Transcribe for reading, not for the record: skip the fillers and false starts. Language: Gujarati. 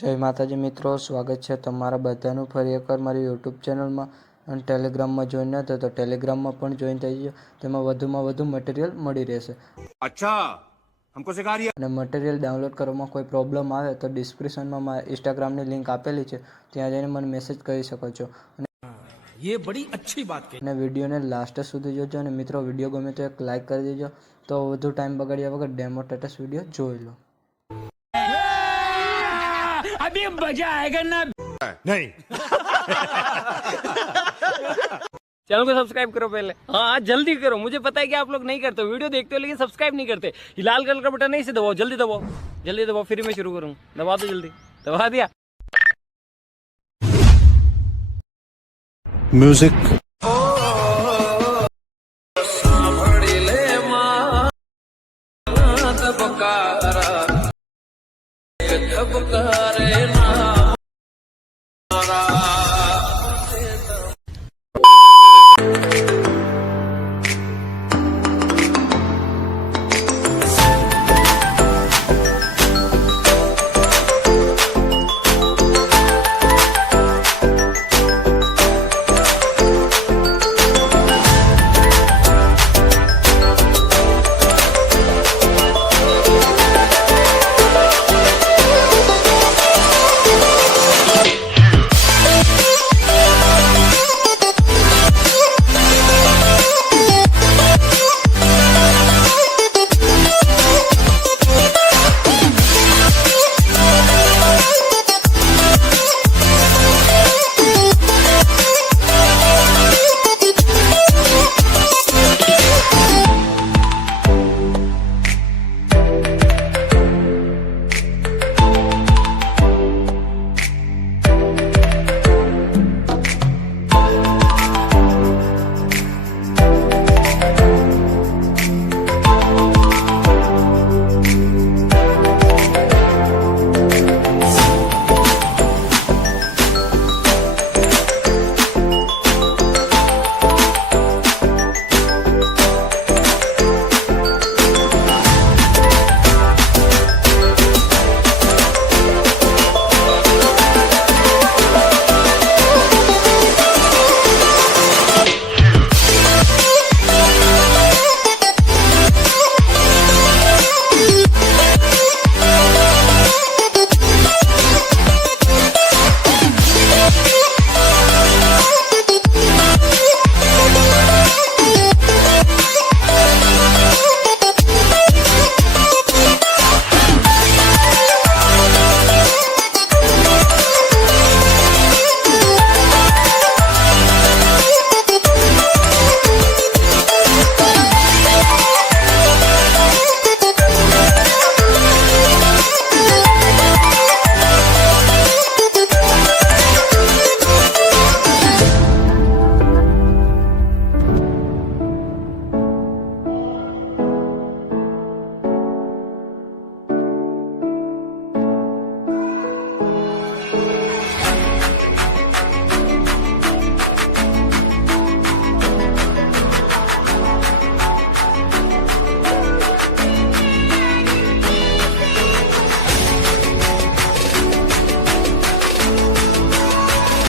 જય માતાજી મિત્રો, સ્વાગત છે તમારા બધાનું ફરી એકવાર મારી યુટ્યુબ ચેનલમાં અને ટેલિગ્રામમાં જોઈન ન થયો તો ટેલિગ્રામમાં પણ જોઈન થઈ ગયો. તેમાં વધુમાં વધુ મટીરિયલ મળી રહેશે. અચ્છા, હમકો સિખા રહ્યા. અને મટીરિયલ ડાઉનલોડ કરવામાં કોઈ પ્રોબ્લેમ આવે તો ડિસ્ક્રિપ્શનમાં મારા ઇન્સ્ટાગ્રામની લિંક આપેલી છે, ત્યાં જઈને મને મેસેજ કરી શકો છો. ये बड़ी अच्छी बात कही. અને વિડીયોને લાસ્ટ સુધી જોજો. અને મિત્રો, વિડીયો ગમે તો એક લાઇક કરી દેજો. તો વધુ ટાઈમ બગાડ્યા વગર ડેમો સ્ટેટસ વિડીયો જોઈ લો. अभी मजा आएगा ना. नहीं. चैनल को सब्सक्राइब करो पहले. हाँ जल्दी करो, मुझे पता है कि आप लोग नहीं करते, वीडियो देखते हो लेकिन सब्सक्राइब नहीं करते. ये लाल कलर का बटन नहीं से दबाओ, जल्दी दबाओ, जल्दी दबाओ, फिर मैं शुरू करूँ. दबा दो जल्दी, दबा दिया. म्यूजिक धबकारा